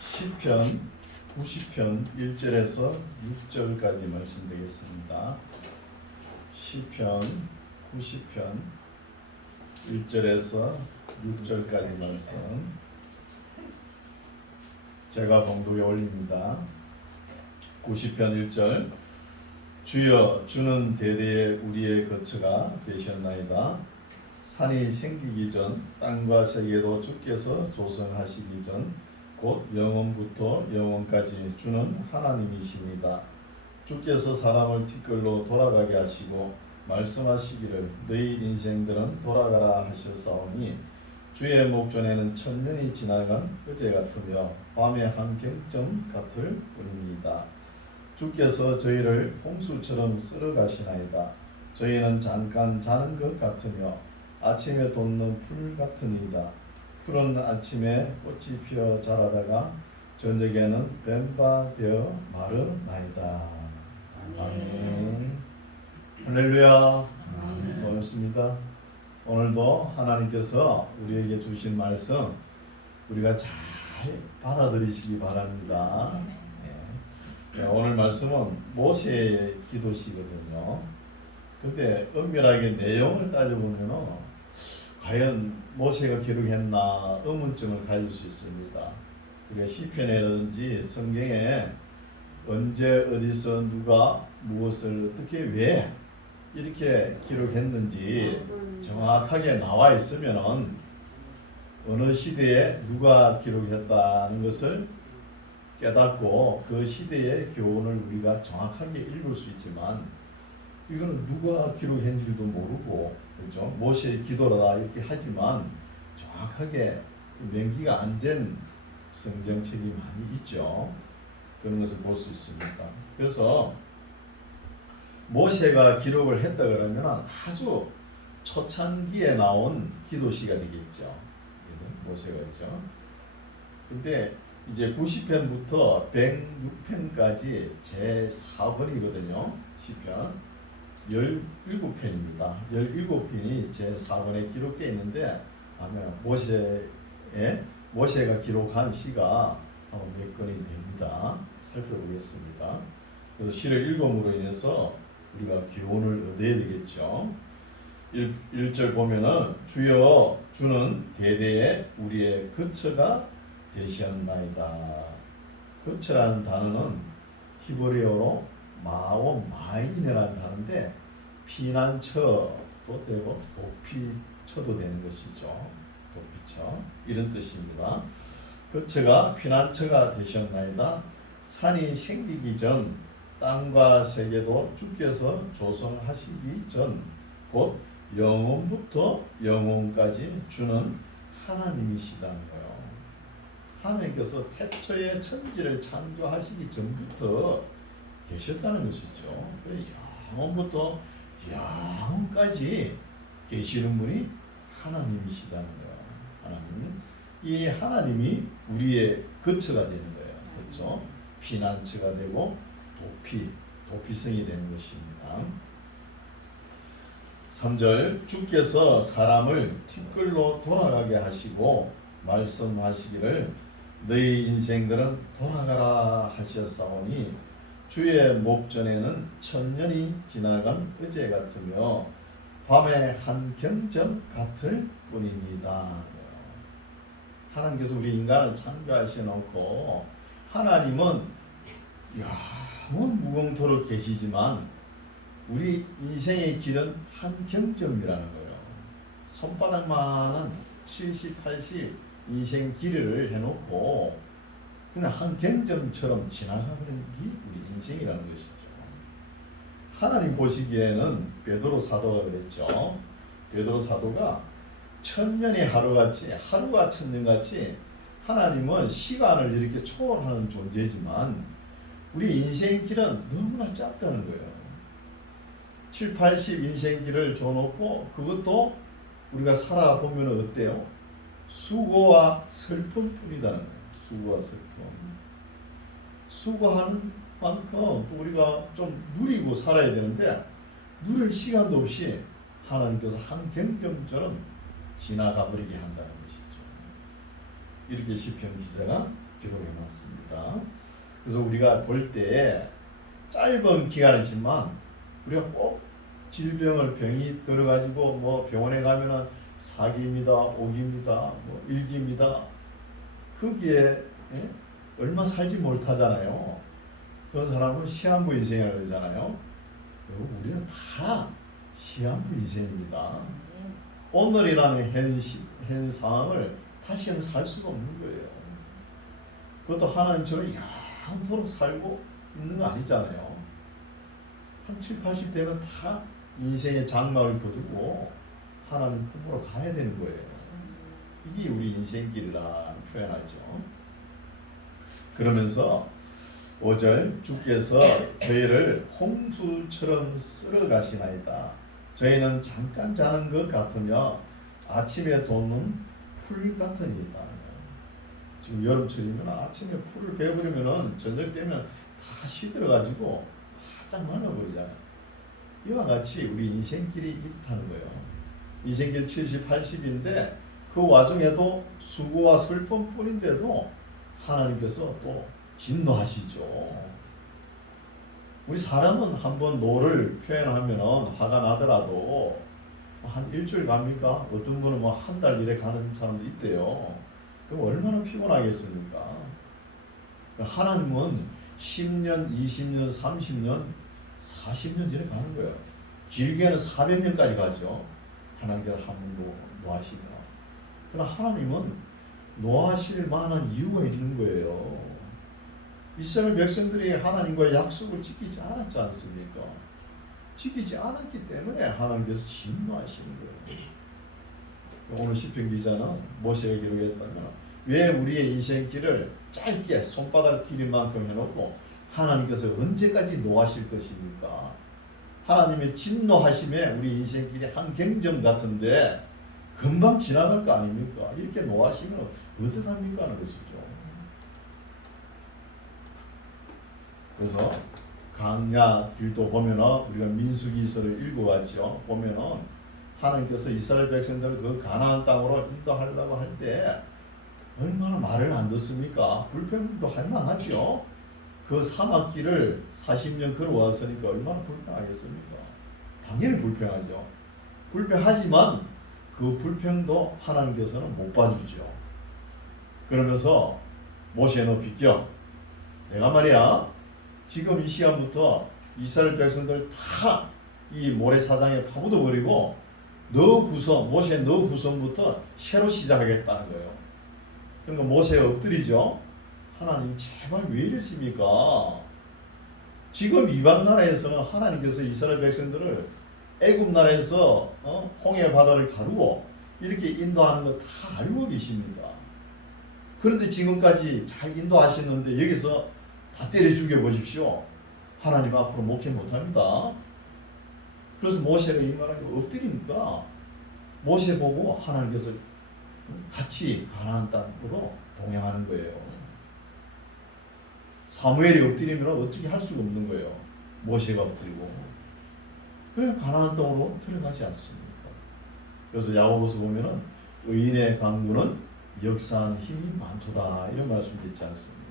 시편 90편 1절에서 6절까지 말씀드리겠습니다. 시편 90편 1절에서 6절까지 말씀 제가 봉독에 올립니다. 90편 1절 주여 주는 대대에 우리의 거처가 되셨나이다. 산이 생기기 전 땅과 세계도 주께서 조성하시기 전 곧 영원부터 영원까지 주는 하나님이십니다. 주께서 사람을 티끌로 돌아가게 하시고 말씀하시기를 너희 인생들은 돌아가라 하셨사오니 주의 목전에는 천년이 지나간 어제 같으며 밤의 한 경점 같을 뿐입니다. 주께서 저희를 홍수처럼 쓸어 가시나이다. 저희는 잠깐 자는 것 같으며 아침에 돋는 풀 같으니이다. 푸른 아침에 꽃이 피어 자라다가 저녁에는 뱀바 되어 마르나이다. 아멘. 할렐루야. 반갑습니다. 오늘도 하나님께서 우리에게 주신 말씀 우리가 잘 받아들이시기 바랍니다. 네. 오늘 말씀은 모세의 기도시거든요. 근데 엄밀하게 내용을 따져보면 과연 모세가 기록했나 의문점을 가질 수 있습니다. 우리가 시편이라든지 성경에 언제 어디서 누가 무엇을 어떻게 왜 이렇게 기록했는지 정확하게 나와 있으면은 어느 시대에 누가 기록했다는 것을 깨닫고 그 시대의 교훈을 우리가 정확하게 읽을 수 있지만 이거는 누가 기록했는지도 모르고 그렇죠? 모세의 기도라 이렇게 하지만 정확하게 명기가 안 된 성경책이 많이 있죠. 그런 것을 볼 수 있습니다. 그래서 모세가 기록을 했다 그러면 아주 초창기에 나온 기도시가 되겠죠. 모세가 있죠. 근데 이제 90편부터 106편까지 제4번이거든요. 시편 17편입니다. 17편이 제4번에 기록되어 있는데 아마 모세가 기록한 시가 몇 건이 됩니다. 살펴보겠습니다. 그래서 시를 읽음으로 인해서 우리가 교훈을 얻어야 되겠죠. 1절 보면은 주여 주는 대대에 우리의 거처가 되셨나이다. 거처라는 단어는 히브리어로 마인이라는 단어인데 피난처도 되고 도피처도 되는 것이죠. 도피처 이런 뜻입니다. 거처가 피난처가 되셨나이다. 산이 생기기 전 땅과 세계도 주께서 조성하시기 전 곧 영원부터 영원까지 주는 하나님이시다는 거예요. 하나님께서 태초에 천지를 창조하시기 전부터 계셨다는 것이죠. 영원부터 영원까지 계시는 분이 하나님이시다는 거예요. 하나님, 이 하나님이 우리의 거처가 되는 거예요. 그렇죠? 피난처가 되고 도피성이 되는 것입니다. 3절 주께서 사람을 티끌로 돌아가게 하시고 말씀하시기를 너희 인생들은 돌아가라 하셨사오니 주의 목전에는 천년이 지나간 어제 같으며 밤의 한 경점 같을 뿐입니다. 하나님께서 우리 인간을 창조하셔 놓고 하나님은 영원 무궁토록 계시지만 우리 인생의 길은 한 경점이라는 거예요. 손바닥만한 70, 80 인생 길이를 해놓고 그냥 한 경점처럼 지나가는 게 우리 인생이라는 것이죠. 하나님 보시기에는 베드로 사도가 그랬죠. 베드로 사도가 천년이 하루같이 하루가 천년같이 하나님은 시간을 이렇게 초월하는 존재지만 우리 인생 길은 너무나 짧다는 거예요. 7, 80 인생 길을 줘놓고 그것도 우리가 살아보면 어때요? 수고와 슬픔뿐이라는 거예요. 수고와 슬픔. 수고하는 만큼 또 우리가 좀 누리고 살아야 되는데 누릴 시간도 없이 하나님께서 한 경점처럼 지나가 버리게 한다는 것이죠. 이렇게 시편 기자가 기록해 놨습니다. 그래서 우리가 볼 때 짧은 기간이지만 우리가 꼭 질병을 병이 들어가지고 뭐 병원에 가면은 사기입니다, 오기입니다, 뭐 일기입니다. 거기에 얼마 살지 못하잖아요. 그런 사람은 시한부 인생이라고 그러잖아요. 우리는 다 시한부 인생입니다. 오늘이라는 현 상황을 다시는 살 수가 없는 거예요. 그것도 하나님처럼 영원토록 살고 있는 거 아니잖아요. 한 7, 80 되면 다 인생의 장막을 거두고 하나님 품으로 가야 되는 거예요. 이게 우리 인생길이라 표현하죠. 그러면서 5절 주께서 저희를 홍수처럼 쓸어 가시나이다. 저희는 잠깐 자는 것 같으며 아침에 돋는 풀 같으니이다. 지금 여름철이면 아침에 풀을 베어버리면 저녁 되면 다 시들어가지고 바짝 말라버리잖아요. 이와 같이 우리 인생길이 이렇다는 거예요. 인생길 70, 80인데 그 와중에도 수고와 슬픔뿐인데도 하나님께서 또 진노하시죠. 우리 사람은 한번 노를 표현하면 화가 나더라도 한 일주일 갑니까? 어떤 분은 뭐 한 달 이래 가는 사람도 있대요. 그럼 얼마나 피곤하겠습니까? 하나님은 10년, 20년, 30년, 40년 이래 가는 거예요. 길게는 400년까지 가죠. 하나님께서 한 번 노하시면. 그러나 하나님은 노하실 만한 이유가 있는 거예요. 이스라엘 백성들이 하나님과의 약속을 지키지 않았지 않습니까? 지키지 않았기 때문에 하나님께서 진노하시는 거예요. 오늘 시편 기자는 모세가 기록했다면 왜 우리의 인생길을 짧게 손바닥 길이만큼 해놓고 하나님께서 언제까지 노하실 것입니까? 하나님의 진노하심에 우리 인생길이 한 경점 같은데 금방 지나갈 거 아닙니까? 이렇게 노하시면 어떡합니까? 하는 것이죠. 그래서 강야 길도 보면은 우리가 민수기서를 읽어왔죠. 보면은 하나님께서 이스라엘 백성들을 그 가나안 땅으로 인도하려고 할 때 얼마나 말을 안 듣습니까? 불평도 할 만하죠. 그 사막길을 40년 걸어왔으니까 얼마나 불평하겠습니까? 당연히 불평하죠. 불평하지만 그 불평도 하나님께서는 못 봐주죠. 그러면서 모세 너 비켜. 내가 말이야 지금 이 시간부터 이스라엘 백성들 다 이 모래사장에 파묻어 버리고 너 구성, 모세 너 구성부터 새로 시작하겠다는 거예요. 그러니까 모세가 엎드리죠. 하나님 제발 왜 이랬습니까? 지금 이방 나라에서는 하나님께서 이스라엘 백성들을 애굽 나라에서 홍해 바다를 가르고 이렇게 인도하는 거 다 알고 계십니다. 그런데 지금까지 잘 인도하시는데 여기서 다 때려 죽여 보십시오. 하나님 앞으로 목회 못합니다. 그래서 모세가 이 말하고 엎드리니까 모세 보고 하나님께서 같이 가나안 땅으로 동행하는 거예요. 사무엘이 엎드리면 어떻게 할 수가 없는 거예요. 모세가 엎드리고. 그래서 가나안 땅으로 들어가지 않습니까? 그래서 야고보서 보면은 의인의 강구는 역사한 힘이 많도다 이런 말씀이 있지 않습니까?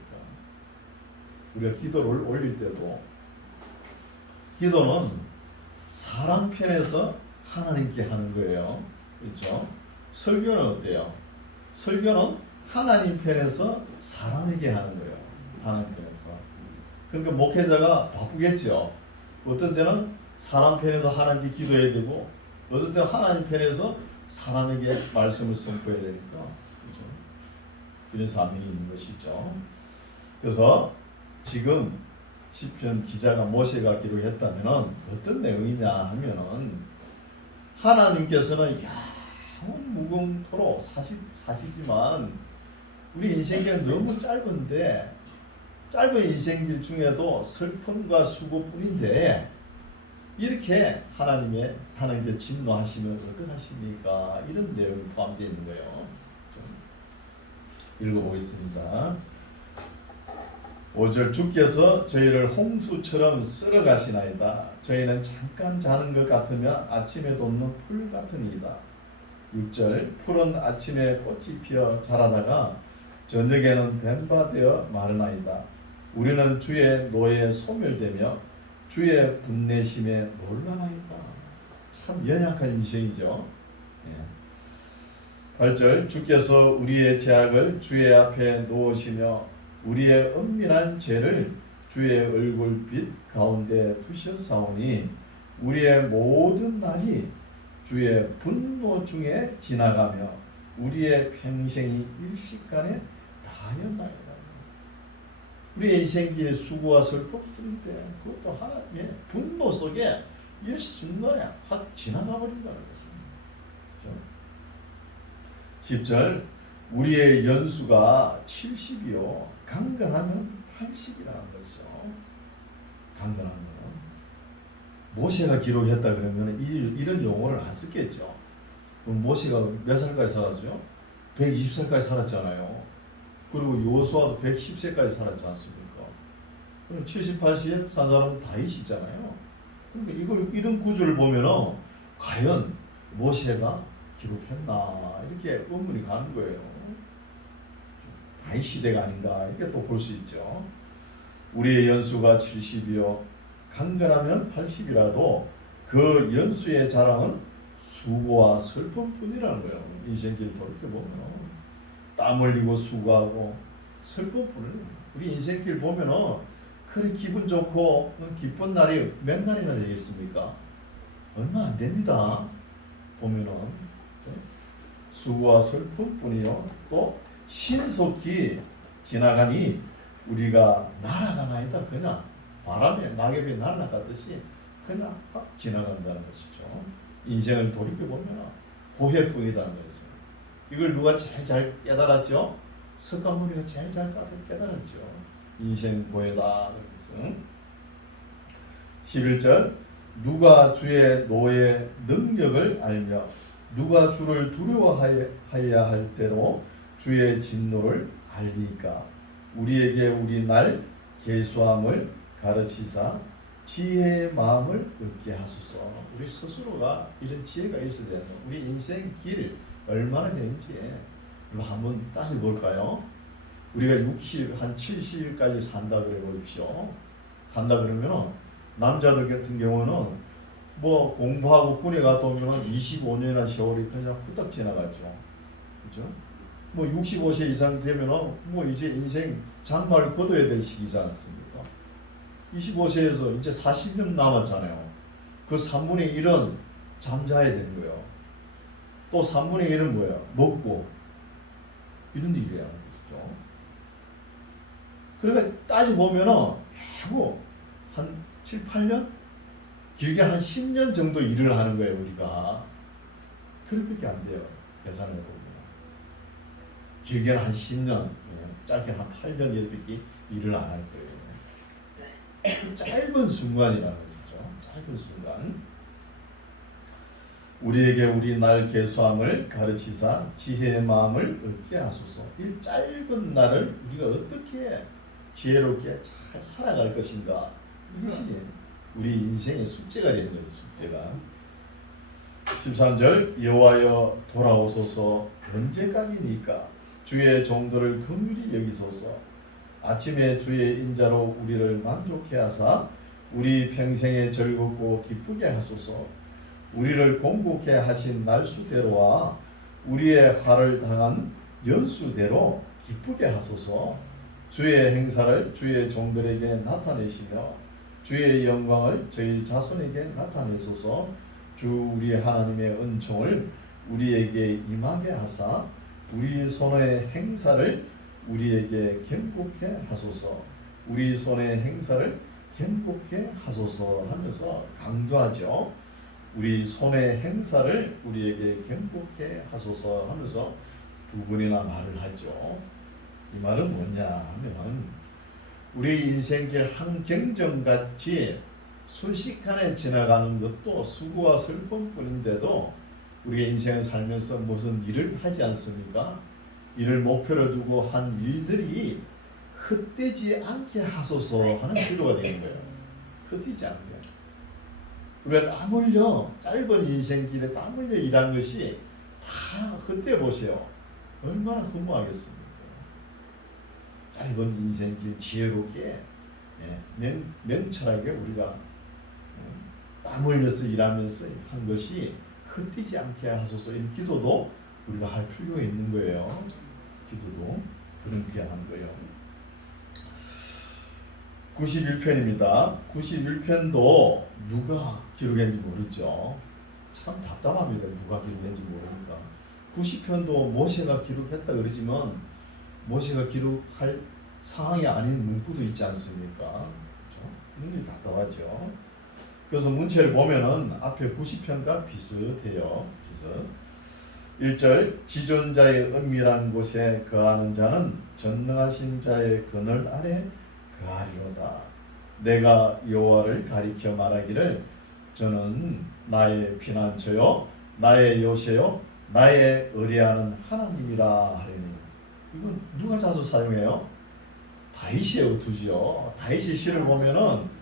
우리가 기도를 올릴 때도 기도는 사람 편에서 하나님께 하는 거예요. 그렇죠? 설교는 어때요? 설교는 하나님 편에서 사람에게 하는 거예요. 하나님 편에서. 그러니까 목회자가 바쁘겠죠. 어떤 때는 사람 편에서 하나님께 기도해야 되고 어떤 때는 하나님 편에서 사람에게 말씀을 선포해야 되니까 그렇죠? 이런 사명이 있는 것이죠. 그래서 지금 시편 기자가 모세가 기록했다면은 어떤 내용이냐 하면은 하나님께서는 영원 무궁토록 사시지만 우리 인생길은 너무 짧은데 짧은 인생길 중에도 슬픔과 수고뿐인데 이렇게 하나님께 진노하시면 어떡하십니까? 이런 내용이 포함되어 있는 거예요. 좀 읽어보겠습니다. 5절 주께서 저희를 홍수처럼 쓸어 가시나이다. 저희는 잠깐 자는 것 같으며 아침에 돋는 풀 같으니이다. 6절 풀은 아침에 꽃이 피어 자라다가 저녁에는 뱀바 되어 마르나이다. 우리는 주의 노에 소멸되며 주의 분내심에 놀라나이다. 참 연약한 인생이죠. 8절 주께서 우리의 죄악을 주의 앞에 놓으시며 우리의 은밀한 죄를 주의 얼굴빛 가운데 두셨사오니 우리의 모든 날이 주의 분노 중에 지나가며 우리의 평생이 일시간에 다하였나이다. 우리의 인생길 수고와 슬픔뿐인데 그것도 하나님의 분노 속에 일순간에 확 지나가 버린다는 거죠. 10절 우리의 연수가 70이요 강건하면 80이라는 거죠. 강건하면 모세가 기록했다 그러면 이런 용어를 안 쓰겠죠. 그럼 모세가 몇 살까지 살았죠? 120살까지 살았잖아요. 그리고 요수아도 110세까지 살았지 않습니까? 그럼 70, 80 산 사람은 다윗이잖아요. 그러니까 이런 구조를 보면은 과연 모세가 기록했나 이렇게 의문이 가는 거예요. 다윗 시대가 아닌가 이렇게 또 볼 수 있죠. 우리의 연수가 70이요 강건하면 80이라도 그 연수의 자랑은 수고와 슬픔뿐이라는 거예요. 인생길 돌이켜보면 땀 흘리고 수고하고 슬픔뿐이에요. 우리 인생길 보면 그래 기분 좋고 기쁜 날이 몇 날이나 되겠습니까? 얼마 안 됩니다. 보면은 수고와 슬픔뿐이요 또 신속히 지나가니 우리가 날아가나이다. 그냥 바람에 낙엽이 날아가듯이 그냥 확 지나간다는 것이죠. 인생을 돌이켜보면 고해뿐이라는 거죠. 이걸 누가 제일 잘 깨달았죠? 석가모니가 제일 잘 깨달았죠. 인생 고해다. 11절 누가 주의 노의 능력을 알며 누가 주를 두려워하여야 할 때로 주의 진노를 알리까 우리에게 우리 날 계수함을 가르치사 지혜의 마음을 얻게 하소서. 우리 스스로가 이런 지혜가 있어야 돼요. 우리 인생 길 얼마나 되는지 한번 따져볼까요? 우리가 60, 한 70까지 산다 그래 보십시오. 산다 그러면 남자들 같은 경우는 뭐 공부하고 군에 갔다 오면 25년이나 세월이 그냥 후딱 지나가죠. 그죠? 뭐 65세 이상 되면 뭐 이제 인생 장마를 거둬야 될 시기지 않습니까? 25세에서 이제 40년 남았잖아요. 그 3분의 1은 잠자야 되는 거예요. 또 3분의 1은 뭐예요? 먹고 이런 일이야. 그렇죠? 그러니까 따져보면은 결국 한 7, 8년? 길게 한 10년 정도 일을 하는 거예요, 우리가. 그렇게밖에 안 돼요. 계산해 보면. 길게는 한 10년, 짧게 한 8년 이렇게 일을 안 할 거예요. 짧은 순간이라는 것이죠. 짧은 순간. 우리에게 우리 날 계수함을 가르치사 지혜의 마음을 얻게 하소서. 이 짧은 날을 우리가 어떻게 지혜롭게 잘 살아갈 것인가. 이것이 우리 인생의 숙제가 되는 거죠. 숙제가. 13절 여호와여 돌아오소서. 언제까지니까 주의 종들을 긍휼히 여기소서. 아침에 주의 인자로 우리를 만족해 하사 우리 평생에 즐겁고 기쁘게 하소서. 우리를 공복해 하신 날수대로와 우리의 화를 당한 연수대로 기쁘게 하소서. 주의 행사를 주의 종들에게 나타내시며 주의 영광을 저희 자손에게 나타내소서. 주 우리 하나님의 은총을 우리에게 임하게 하사 우리 손의 행사를 우리에게 견고케 하소서. 우리 손의 행사를 견고케 하소서 하면서 강조하죠. 우리 손의 행사를 우리에게 견고케 하소서 하면서 두 번이나 말을 하죠. 이 말은 뭐냐 하면 우리 인생길 한 경정같이 순식간에 지나가는 것도 수고와 슬픔뿐인데도 우리가 인생을 살면서 무슨 일을 하지 않습니까? 이를 목표로 두고 한 일들이 헛되지 않게 하소서 하는 기도가 되는 거예요. 헛되지 않게. 우리가 땀 흘려 짧은 인생길에 땀 흘려 일한 것이 다 헛되어 보세요. 얼마나 허무하겠습니까? 짧은 인생길 지혜롭게 명철하게 우리가 땀 흘려서 일하면서 한 것이 헛되지 않게 하소서. 이 기도도 우리가 할 필요가 있는 거예요. 기도도 그렇게 하는 거예요. 91편입니다. 91편도 누가 기록했는지 모르죠. 참 답답합니다. 누가 기록했는지 모르니까. 90편도 모세가 기록했다 그러지만 모세가 기록할 상황이 아닌 문구도 있지 않습니까? 그렇죠? 이런 게 답답하죠. 그래서 문체를 보면은 앞에 90편과 비슷해요. 비슷. 1절 지존자의 은밀한 곳에 거하는 자는 전능하신 자의 그늘 아래 거하리로다. 내가 여호와를 가리켜 말하기를 저는 나의 피난처요 나의 요새요 나의 의뢰하는 하나님이라 하리니. 이건 누가 자주 사용해요? 다윗의 어투지요. 다윗의 시를 보면은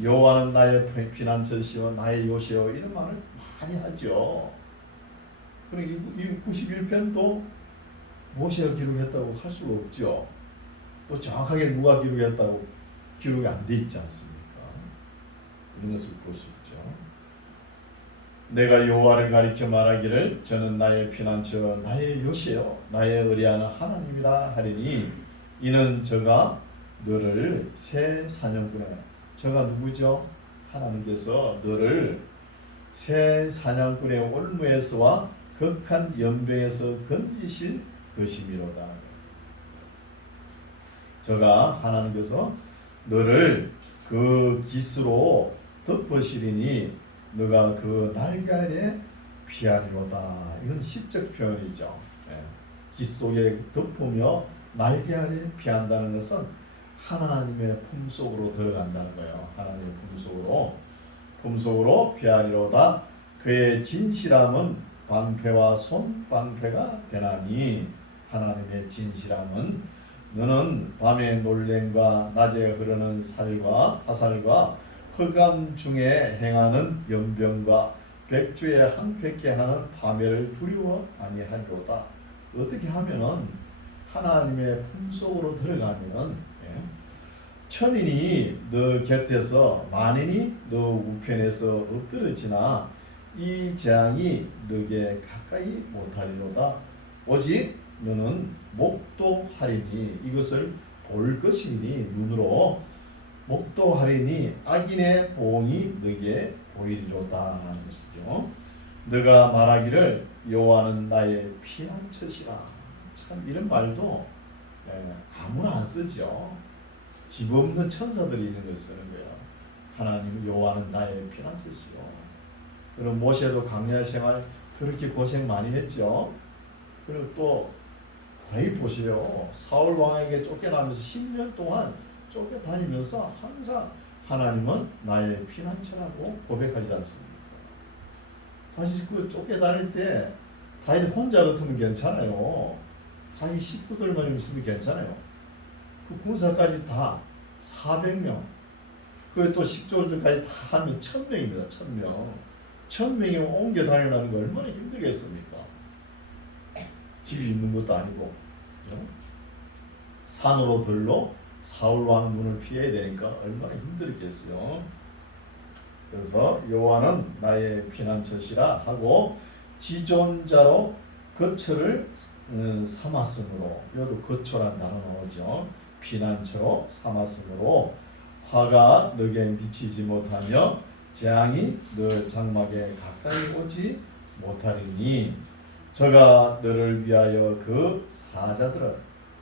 여호와는 나의 피난처시요 나의 요새요 이런 말을 많이 하죠. 그러니까 이 91편도 모세가 기록했다고 할 수가 없죠. 또 정확하게 누가 기록했다고 기록이 안 돼 있지 않습니까? 이런 것을 볼 수 있죠. 내가 여호와를 가리켜 말하기를 저는 나의 피난처 나의 요새요 나의 의뢰하는 하나님이라 하리니 이는 저가 너를 새 사냥꾼에 저가 누구죠? 하나님께서 너를 새 사냥꾼의 올무에서와 극한 연병에서 건지실 것이미로다. 저가 하나님께서 너를 그 깃으로 덮으시리니 너가 그 날개에 피하리로다. 이건 시적 표현이죠. 깃 속에 덮으며 날개 아래 피한다는 것은 하나님의 품속으로 들어간다는 거예요. 하나님의 품속으로 피하리로다. 그의 진실함은 방패와 손방패가 되나니. 하나님의 진실함은 너는 밤의 놀램과 낮에 흐르는 살과 화살과 흑암 중에 행하는 연병과 백주에 항폐케 하는 파멸을 두려워 아니하리로다. 어떻게 하면은 하나님의 품속으로 들어가면은 천인이 너 곁에서 만인이 너 우편에서 엎드러지나 이 재앙이 너에게 가까이 못하리로다. 오직 너는 목도하리니 이것을 볼 것이니 눈으로 목도하리니 악인의 보응이 너에게 보이리로다 하는 것이죠. 너가 말하기를 여호와는 나의 피난처시라. 참 이런 말도 아무나 안 쓰죠. 집 없는 천사들이 있는 걸 쓰는 거예요. 하나님 여호와는 나의 피난처시요. 그럼 모세도 광야 생활 그렇게 고생 많이 했죠. 그리고 또 다윗 보세요. 사울 왕에게 쫓겨나면서 10년 동안 쫓겨다니면서 항상 하나님은 나의 피난처라고 고백하지 않습니까? 다시 그 쫓겨다닐 때 다윗 혼자 같으면 괜찮아요. 자기 식구들만 있으면 괜찮아요. 그 군사까지 다 400명, 그 또 식조들까지 다 하면 1000명입니다. 1000명이 옮겨 다니라는 거 얼마나 힘들겠습니까? 집이 있는 것도 아니고 산으로 들러 사울 왕 눈을 피해야 되니까 얼마나 힘들겠어요. 그래서 여호와는 나의 피난처시라 하고 지존자로 거처를 삼았으므로, 여기도 거처란 단어 나오죠. 피난처로 삼았으므로 화가 너에게 미치지 못하며 재앙이 너 장막에 가까이 오지 못하리니 저가 너를 위하여 그 사자들을,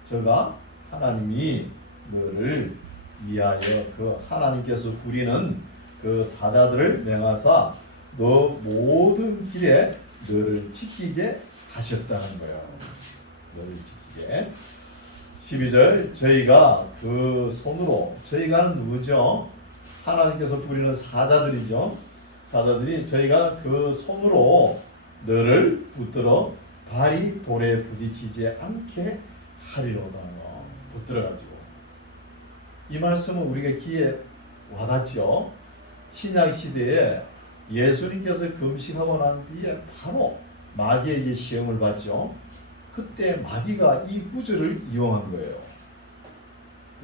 저가 하나님이 너를 위하여 그 하나님께서 부리는 그 사자들을 명하사 너 모든 길에 너를 지키게 하셨다는 거예요. 너를 지키게. 12절 저희가 그 손으로, 저희가는 누구죠? 하나님께서 부리는 사자들이죠. 사자들이 저희가 그 손으로 너를 붙들어 발이 돌에 부딪히지 않게 하리로다. 붙들어가지고. 이 말씀은 우리가 귀에 와닿죠. 신약 시대에 예수님께서 금식하고 난 뒤에 바로 마귀에게 시험을 받죠. 그때 마귀가 이 구절을 이용한 거예요.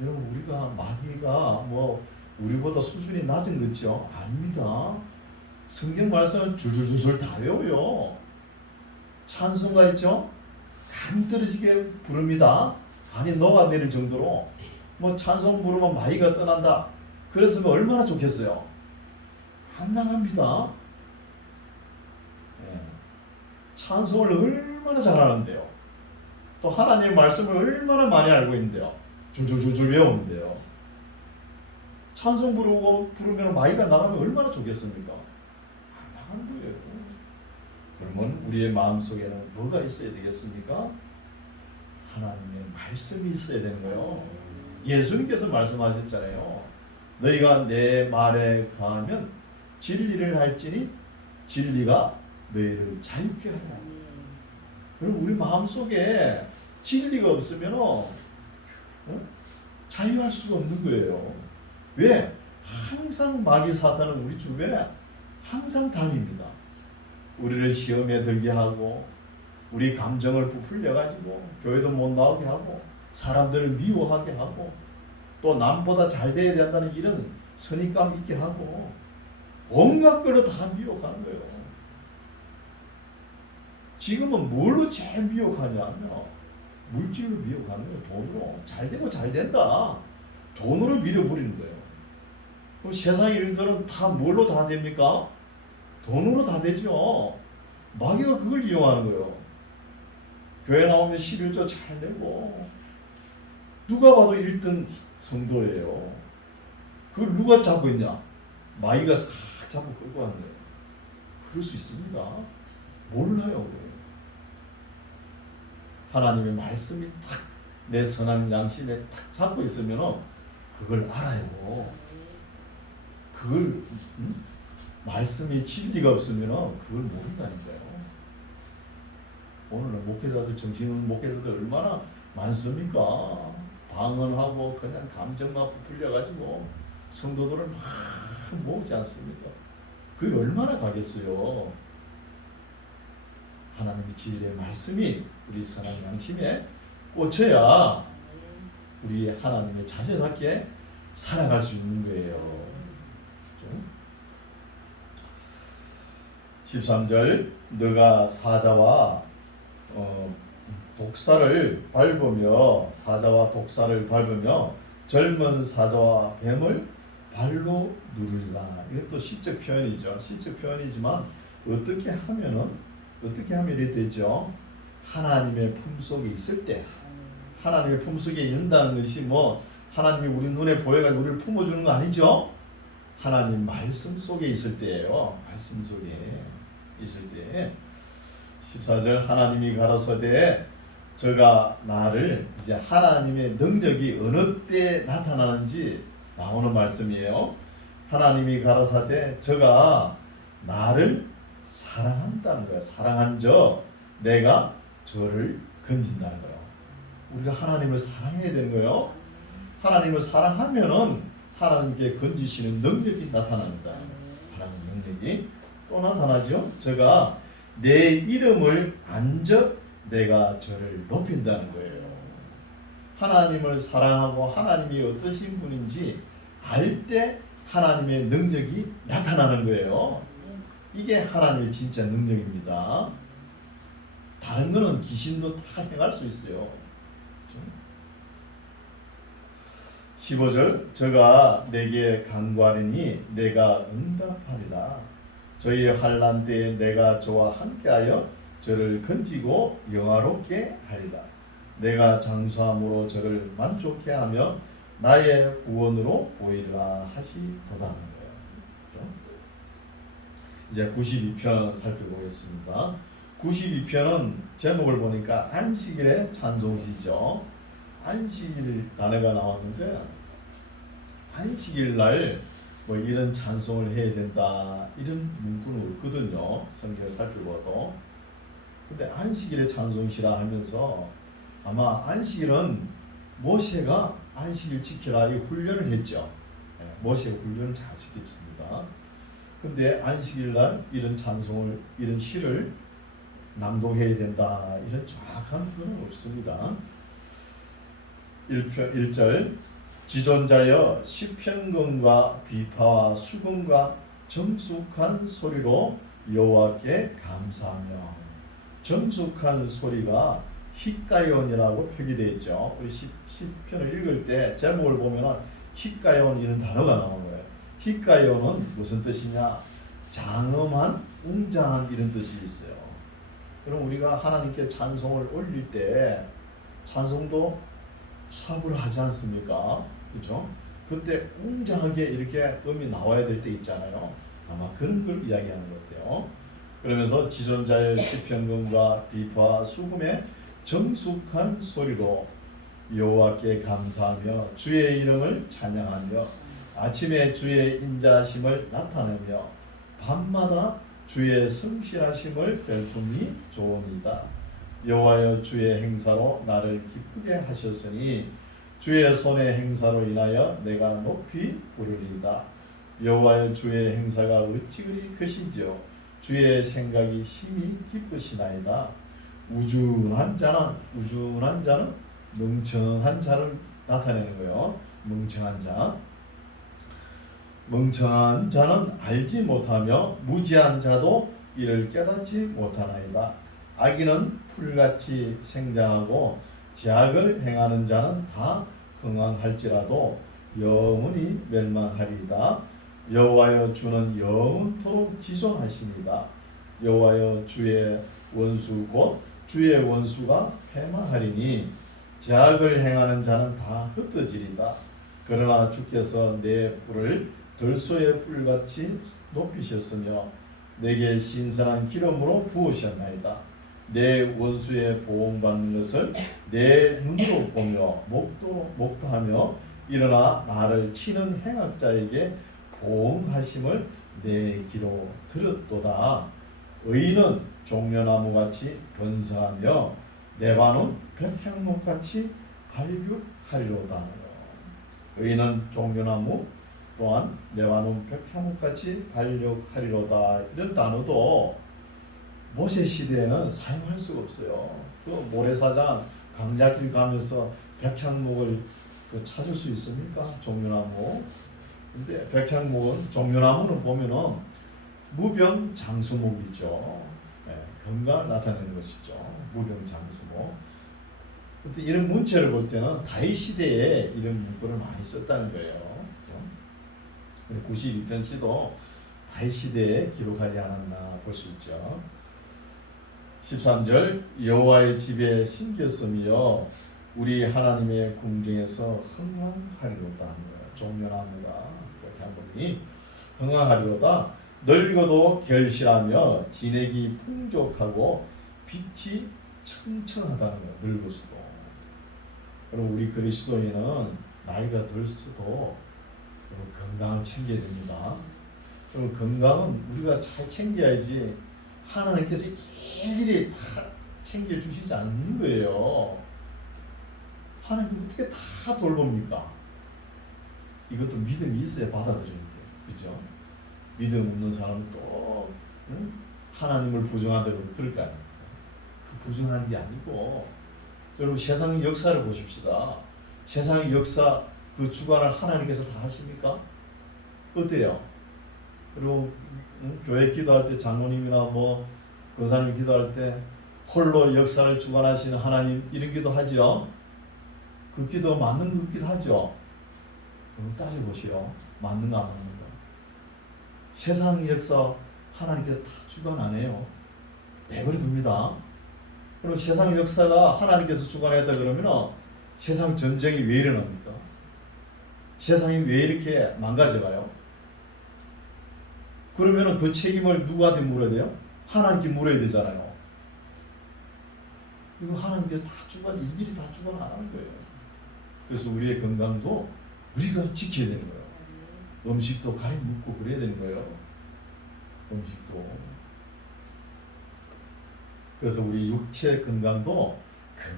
여러분 우리가 마귀가 뭐 우리보다 수준이 낮은 거죠? 아닙니다. 성경 말씀은 줄줄줄줄 다 외워요. 찬송가 있죠? 간 떨어지게 부릅니다. 간이 녹아내릴 정도로 뭐 찬송 부르면 마귀가 떠난다. 그랬으면 얼마나 좋겠어요. 안 나갑니다. 예. 찬송을 얼마나 잘하는데요. 또 하나님의 말씀을 얼마나 많이 알고 있는데요. 줄줄줄줄 외우는데요. 찬송 부르면 마귀가 나가면 얼마나 좋겠습니까? 안 나가는 거예요. 그러면 우리의 마음속에는 뭐가 있어야 되겠습니까? 하나님의 말씀이 있어야 되는 거예요. 예수님께서 말씀하셨잖아요. 너희가 내 말에 가하면 진리를 할지니 진리가 너희를 자유케 하라. 그럼 우리 마음속에 진리가 없으면 자유할 수가 없는 거예요. 왜? 항상 마귀 사탄은 우리 주변에 항상 다닙니다. 우리를 시험에 들게 하고 우리 감정을 부풀려 가지고 교회도 못 나오게 하고 사람들을 미워하게 하고 또 남보다 잘 돼야 된다는 이런 선입감 있게 하고 온갖 걸로 다 미혹하는 거예요. 지금은 뭘로 제일 미혹하냐면 물질로 미혹하는 거예요. 돈으로. 잘 되고 잘 된다. 돈으로 밀어버리는 거예요. 그럼 세상 일들은 다 뭘로 다 됩니까? 돈으로 다 되죠. 마귀가 그걸 이용하는 거예요. 교회 나오면 11조 잘 내고 누가 봐도 1등 성도예요. 그걸 누가 잡고 있냐? 마귀가 싹 잡고 끌고 가는 거예요. 그럴 수 있습니다. 몰라요. 하나님의 말씀이 탁 내 선한 양심에 탁 잡고 있으면 그걸 알아요. 그걸 말씀이 진리가 없으면 그걸 모른다니까요. 오늘은 목회자들 정신 목회자들 얼마나 많습니까? 방언하고 그냥 감정만 부풀려가지고 성도들을 막 모으지 않습니까? 그게 얼마나 가겠어요. 하나님의 진리의 말씀이 우리 선한 양심에 꽂혀야 우리 하나님의 자녀답게 살아갈 수 있는 거예요. 13절 너가 사자와 독사를 밟으며 사자와 독사를 밟으며 젊은 사자와 뱀을 발로 누르리라. 이것도 시적 표현이죠. 시적 표현이지만 어떻게 하면 이렇게 되죠? 하나님의 품속에 있을 때, 하나님의 품속에 있는다는 것이 뭐 하나님이 우리 눈에 보여가지고 우리를 품어주는 거 아니죠? 하나님 말씀 속에 있을 때예요. 말씀 속에 있을 때 14절 하나님이 가라사대 저가 나를 이제 하나님의 능력이 어느 때 나타나는지 나오는 말씀이에요. 하나님이 가라사대 저가 나를 사랑한다는 거예요. 사랑한 저 내가 저를 건진다는 거예요. 우리가 하나님을 사랑해야 되는 거예요. 하나님을 사랑하면은 하나님께 건지시는 능력이 나타납니다. 하나님 능력이 또 나타나죠. 저가 내 이름을 안적 내가 저를 높인다는 거예요. 하나님을 사랑하고 하나님이 어떠신 분인지 알 때 하나님의 능력이 나타나는 거예요. 이게 하나님의 진짜 능력입니다. 다른 거는 귀신도 다 행할 수 있어요. 15절 저가 내게 간구하리니 내가 응답하리라. 저희의 환난 때에 내가 저와 함께하여 저를 건지고 영화롭게 하리라. 내가 장수함으로 저를 만족해 하며 나의 구원으로 보이리라 하시도다는 거예요. 이제 92편 살펴보겠습니다. 92편은 제목을 보니까 안식일의 찬송시죠. 안식일 단어가 나왔는데 안식일 날 뭐 이런 찬송을 해야 된다 이런 문구는 없거든요. 성경을 살펴봐도. 근데 안식일의 찬송시라 하면서 아마 안식일은 모세가 안식일 지키라 이 훈련을 했죠. 모세가 훈련을 잘 시켰습니다. 근데 안식일 날 이런 찬송을 이런 시를 낭독해야 된다 이런 정확한 표현은 없습니다. 1절 지존자여 시편금과 비파와 수금과 정숙한 소리로 여호와께 감사하며. 정숙한 소리가 히가ион이라고 표기되어 있죠. 우리 시편을 읽을 때 제목을 보면 히가yon 이런 단어가 나오는 거예요. 히가요는 무슨 뜻이냐? 장엄한, 웅장한 이런 뜻이 있어요. 그럼 우리가 하나님께 찬송을 올릴 때 찬송도 삽을 하지 않습니까? 그렇죠? 그때 웅장하게 이렇게 음이 나와야 될 때 있잖아요. 아마 그런 걸 이야기하는 것 같아요. 그러면서 지존자의 시편금과 비파 수금의 정숙한 소리로 여호와께 감사하며 주의 이름을 찬양하며 아침에 주의 인자하심을 나타내며 밤마다 주의 성실하심을 별품이 좋으니이다. 여호와여 주의 행사로 나를 기쁘게 하셨으니 주의 손의 행사로 인하여 내가 높이 부르리이다. 여호와여 주의 행사가 어찌 그리 크신지요 주의 생각이 심히 기쁘시나이다. 우준한 자는 멍청한 자를 나타내는 거예요. 멍청한 자는 알지 못하며 무지한 자도 이를 깨닫지 못하나이다. 악인은 풀같이 생장하고 죄악을 행하는 자는 다 흥왕할지라도 영원히 멸망하리이다. 여호와여 주는 영원토록 지존하십니다. 여호와여 주의 원수 곧 주의 원수가 패망하리니 죄악을 행하는 자는 다 흩어지리다. 그러나 주께서 내 뿔을 들소의 뿔같이 높이셨으며 내게 신선한 기름으로 부으셨나이다. 내 원수의 보응받는 것을 내 눈으로 보며 목도하며 일어나 나를 치는 행악자에게 보응하심을 내 귀로 들었도다. 의인은 종려나무같이 번성하며 레바논 백향목같이 발육하리로다. 의인은 종려나무 또한 레바논 백향목같이 발육하리로다. 이런 단어도 모세 시대에는 사용할 수가 없어요. 그 모래사장 강자길 가면서 백향목을 찾을 수 있습니까? 종려나무. 근데 백향목은 종려나무는 보면은 무병장수목이죠. 네, 건강을 나타내는 것이죠. 무병장수목. 근데 이런 문체를 볼 때는 다윗 시대에 이런 문구를 많이 썼다는 거예요. 92편 시도 다윗 시대에 기록하지 않았나 볼 수 있죠. 13절 여호와의 집에 심겼으며 우리 하나님의 궁중에서 흥왕하리로다 하는 거예요. 종려나무가 이렇게 한 번이 흥왕하리로다. 늙어도 결실하며 진액이 풍족하고 빛이 청청하다는 거예요. 늙어서도. 그럼 우리 그리스도인은 나이가 들수도 건강을 챙겨야 됩니다. 그럼 건강은 우리가 잘 챙겨야지 하나님께서 일일이 다 챙겨주시지 않는 거예요. 하나님 어떻게 다 돌봅니까? 이것도 믿음이 있어야 받아들이는데, 그렇죠? 믿음 없는 사람은 또 하나님을 부정한다고 그럴까요? 그 부정한 게 아니고, 여러분 세상 역사를 보십시다. 세상의 역사 그 주관을 하나님께서 다 하십니까? 어때요? 그리고 교회 기도할 때 장로님이나 뭐 권사님 기도할 때 홀로 역사를 주관하시는 하나님 이런 기도 하죠. 그 기도 맞는 그 기도 하죠. 그럼 따져보시오. 맞는가 안 맞는가. 세상 역사 하나님께서 다 주관 안 해요. 내버려 둡니다. 그럼 세상 역사가 하나님께서 주관했다 그러면 세상 전쟁이 왜 일어납니까? 세상이 왜 이렇게 망가져가요? 그러면 그 책임을 누구한테 물어야 돼요? 하나님께 물어야 되잖아요. 이거 하나님께서 다 일일이 다 주관 안 하는 거예요. 그래서 우리의 건강도 우리가 지켜야 되는 거예요. 음식도 가리 먹고 그래야 되는 거예요. 음식도. 그래서 우리 육체 건강도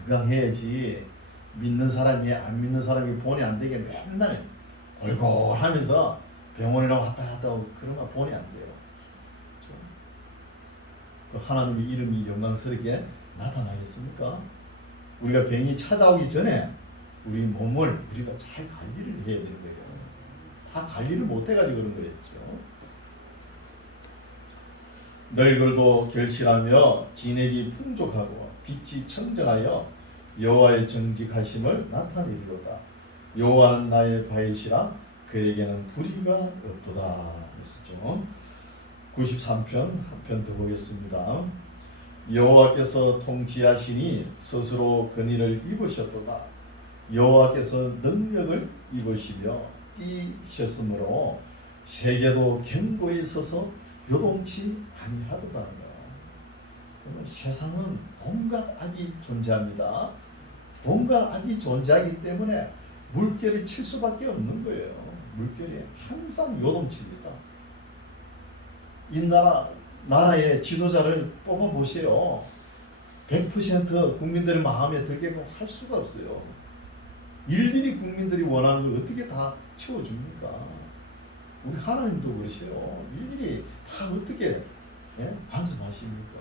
건강해야지 믿는 사람이 안 믿는 사람이 본이 안 되게 맨날 골골하면서 병원이나 왔다 갔다 하고 그러면 본이 안 돼요. 그렇죠? 하나님의 이름이 영광스럽게 나타나겠습니까? 우리가 병이 찾아오기 전에 우리 몸을 우리가 잘 관리를 해야 되는 거예요. 다 관리를 못 해가지고 그런 거였죠. 늙어도 결실하며 진액이 풍족하고 빛이 청정하여 여호와의 정직하심을 나타내리로다. 여호와는 나의 바위시라 그에게는 불의가 없도다 했었죠. 93편 한 편 더 보겠습니다. 여호와께서 통치하시니 스스로 근위를 입으셨도다. 여호와께서 능력을 입으시며 뛰셨으므로 세계도 견고히 서서 요동치 아니하도다는 거예요. 그러면 세상은 온갖 악이 존재합니다. 온갖 악이 존재하기 때문에 물결이 칠 수밖에 없는 거예요. 물결이 항상 요동칩니다. 이 나라의 지도자를 뽑아보세요. 100% 국민들의 마음에 들게 할 수가 없어요. 일일이 국민들이 원하는 걸 어떻게 다 채워줍니까? 우리 하나님도 그러세요. 일일이 다 어떻게 관습하십니까?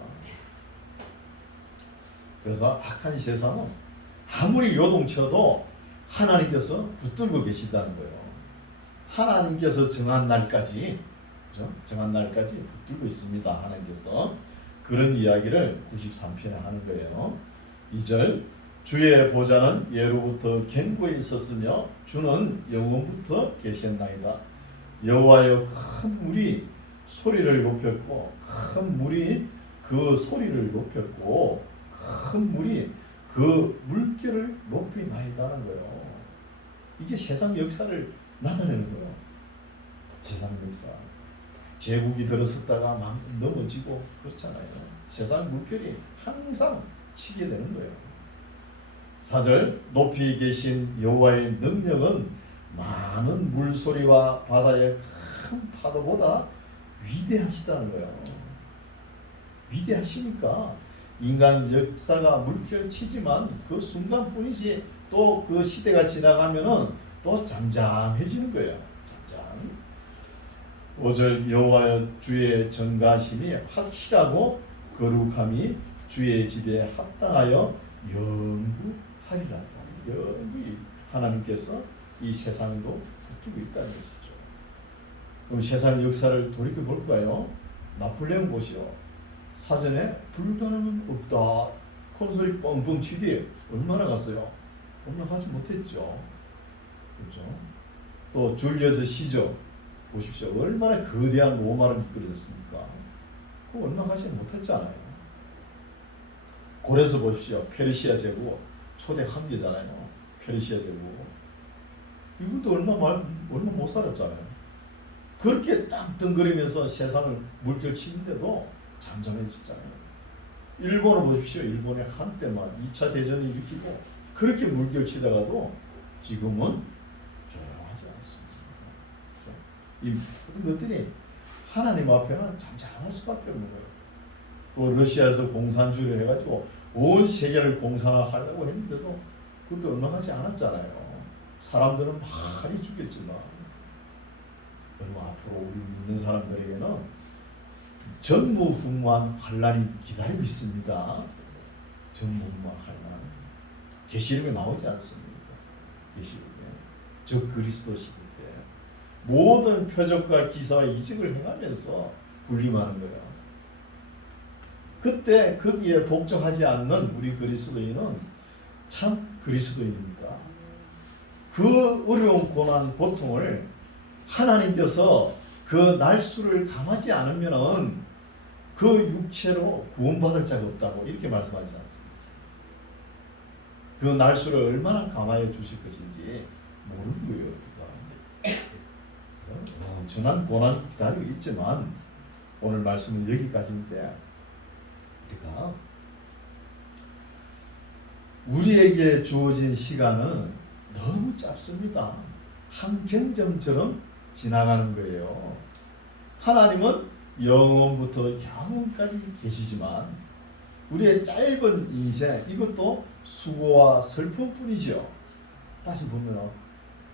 그래서 악한 세상은 아무리 요동쳐도 하나님께서 붙들고 계시다는 거예요. 하나님께서 정한 날까지, 그렇죠? 정한 날까지 붙들고 있습니다. 하나님께서 그런 이야기를 93편에 하는 거예요. 2절 주의 보좌는 예로부터 견고히 있었으며 주는 영원부터 계셨나이다. 여호와여 큰 물이 소리를 높였고 큰 물이 그 소리를 높였고 큰 물이 그 물결을 높이나이다는 거예요. 이게 세상 역사를 나타내는 거예요. 세상 역사. 제국이 들어섰다가 막 넘어지고 그렇잖아요. 세상 물결이 항상 치게 되는 거예요. 4절 높이 계신 여호와의 능력은 많은 물소리와 바다의 큰 파도보다 위대하시다는 거예요. 위대하시니까 인간 역사가 물결치지만 그 순간뿐이지 또 그 시대가 지나가면은 또 잠잠해지는 거예요. 잠잠. 5절 여호와여 주의 정가심이 확실하고 거룩함이 주의 집에 합당하여 영구하리라. 영구히 하나님께서 이 세상도 붙들고 있다는 것이죠. 그럼 세상 역사를 돌이켜 볼까요? 나폴레옹 보시오. 사전에 불가능은 없다. 콘솔이 뻥뻥 치디에 얼마나 갔어요? 얼마 가지 못했죠. 그렇죠? 또 줄리어스 시저 보십시오. 얼마나 거대한 로마를 이끌어졌습니까? 그거 얼마 가지 못했잖아요. 고레스 보십시오. 페르시아 제국 초대 황제잖아요. 페르시아 제국. 이것도 얼마 못 살았잖아요. 그렇게 딱 덩그리면서 세상을 물결치는데도 잠잠해졌잖아요. 일본을 보십시오. 일본의 한때 막 2차 대전을 일으키고 그렇게 물결치다가도 지금은 조용하지 않습니다. 이 모든 것들이 하나님 앞에는 잠잠할 수밖에 없는 거예요. 또 러시아에서 공산주의를 해가지고 온 세계를 공산화하려고 했는데도 그것도 얼마 가지 않았잖아요. 사람들은 많이 죽겠지만 여러분 앞으로 우리 믿는 사람들에게는 전무후무한 환란이 기다리고 있습니다. 전무후무한 환란. 계시록에 나오지 않습니까? 계시록에 저 그리스도 시대 때 모든 표적과 기사와 이적을 행하면서 군림하는 거예요. 그때 거기에 복종하지 않는 우리 그리스도인은 참 그리스도인입니다. 그 어려운 고난 고통을 하나님께서 그 날수를 감하지 않으면은 그 육체로 구원받을 자가 없다고 이렇게 말씀하지 않습니까? 그 날수를 얼마나 감하여 주실 것인지 모르는 거예요. 엄청난 고난이 기다리고 있지만 오늘 말씀은 여기까지인데 우리에게 주어진 시간은 너무 짧습니다. 한 경점처럼 지나가는 거예요. 하나님은 영원부터 영원까지 계시지만 우리의 짧은 인생 이것도 수고와 슬픔뿐이죠. 다시 보면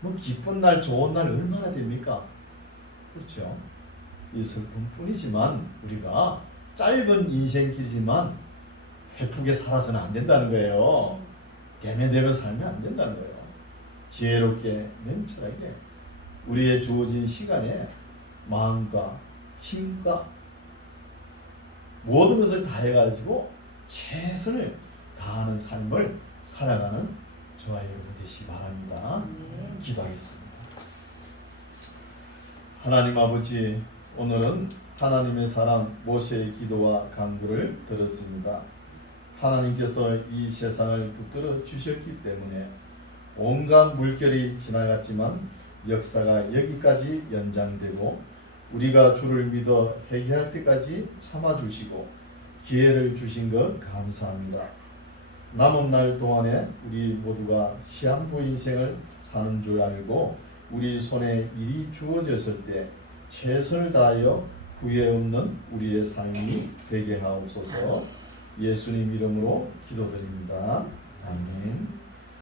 뭐 기쁜 날 좋은 날 얼마나 됩니까? 그렇죠. 이 슬픔뿐이지만 우리가 짧은 인생이지만 해프게 살아서는 안 된다는 거예요. 대면대면 살면 안 된다는 거예요. 지혜롭게 명철하게 우리의 주어진 시간에 마음과 힘과 모든 것을 다해가지고 최선을 다하는 삶을 살아가는 저와 여러분 되시기 바랍니다. 기도하겠습니다. 하나님 아버지, 오늘은 하나님의 사람 모세의 기도와 간구를 들었습니다. 하나님께서 이 세상을 붙들어 주셨기 때문에 온갖 물결이 지나갔지만 역사가 여기까지 연장되고 우리가 주를 믿어 회개할 때까지 참아주시고 기회를 주신 것 감사합니다. 남은 날 동안에 우리 모두가 시한부 인생을 사는 줄 알고 우리 손에 일이 주어졌을 때 최선을 다하여 후회 없는 우리의 삶이 되게 하옵소서. 예수님 이름으로 기도드립니다. 아멘.